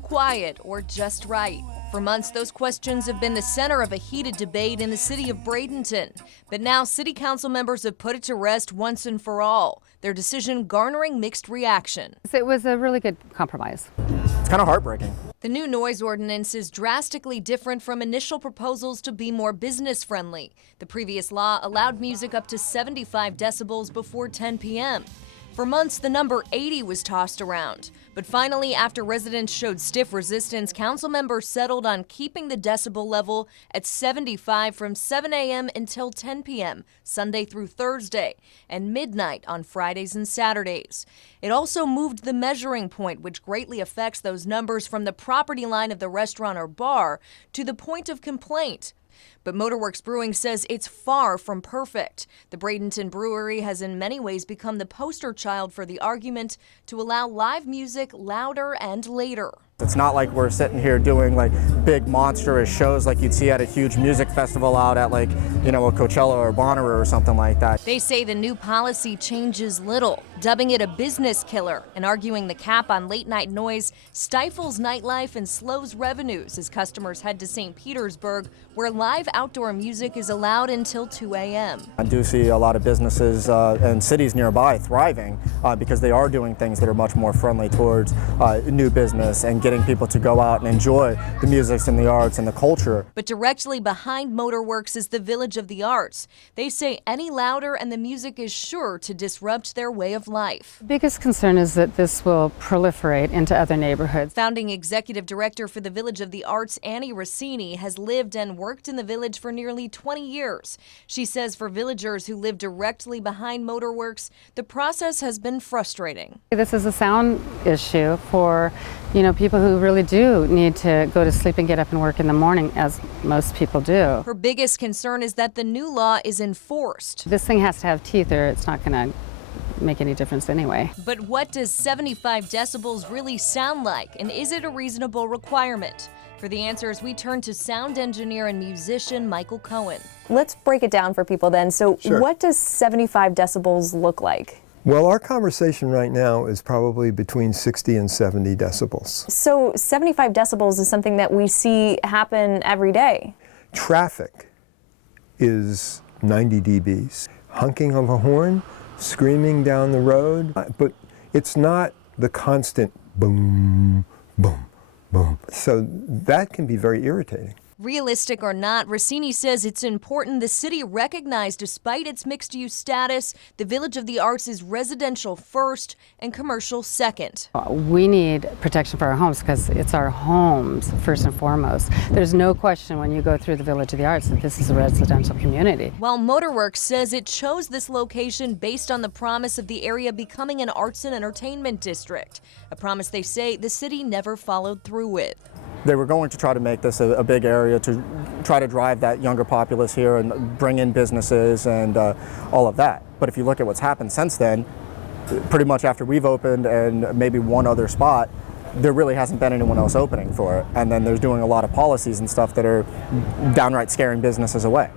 too quiet or just right? For months, those questions have been the center of a heated debate in the city of Bradenton. But now city council members have put it to rest once and for all, their decision garnering mixed reaction. It was a really good compromise. It's kind of heartbreaking. The new noise ordinance is drastically different from initial proposals to be more business friendly. The previous law allowed music up to 75 decibels before 10 p.m. For months, the number 80 was tossed around. But finally, after residents showed stiff resistance, council members settled on keeping the decibel level at 75 from 7 a.m. until 10 p.m., Sunday through Thursday, and midnight on Fridays and Saturdays. It also moved the measuring point, which greatly affects those numbers from the property line of the restaurant or bar to the point of complaint. But Motorworks Brewing says it's far from perfect. The Bradenton Brewery has in many ways become the poster child for the argument to allow live music louder and later. It's not like we're sitting here doing like big monstrous shows like you'd see at a huge music festival out at like, a Coachella or Bonnaroo or something like that. They say the new policy changes little, dubbing it a business killer and arguing the cap on late night noise stifles nightlife and slows revenues as customers head to St. Petersburg, where live outdoor music is allowed until 2 a.m. I do see a lot of businesses and cities nearby thriving because they are doing things that are much more friendly towards new business and getting people to go out and enjoy the music and the arts and the culture. But directly behind Motorworks is the Village of the Arts. They say any louder and the music is sure to disrupt their way of life. The biggest concern is that this will proliferate into other neighborhoods. Founding executive director for the Village of the Arts, Annie Rossini, has lived and worked in the village for nearly 20 years. She says for villagers who live directly behind Motorworks, the process has been frustrating. This is a sound issue for, people who really do need to go to sleep and get up and work in the morning, as most people do. Her biggest concern is that the new law is enforced. This thing has to have teeth or it's not going to make any difference anyway. But what does 75 decibels really sound like, and is it a reasonable requirement? For the answers, we turn to sound engineer and musician Michael Cohen. Let's break it down for people then. So Sure. What does 75 decibels look like? Well, our conversation right now is probably between 60 and 70 decibels. So 75 decibels is something that we see happen every day. Traffic is 90 dBs. Honking of a horn, screaming down the road, but it's not the constant boom, boom, boom. So that can be very irritating. Realistic or not, Rossini says it's important the city recognize, despite its mixed-use status, the Village of the Arts is residential first and commercial second. We need protection for our homes because it's our homes first and foremost. There's no question when you go through the Village of the Arts that this is a residential community. While Motorworks says it chose this location based on the promise of the area becoming an arts and entertainment district, a promise they say the city never followed through with. They were going to try to make this a big area to try to drive that younger populace here and bring in businesses and all of that. But if you look at what's happened since then, pretty much after we've opened and maybe one other spot, there really hasn't been anyone else opening for it. And then there's doing a lot of policies and stuff that are downright scaring businesses away.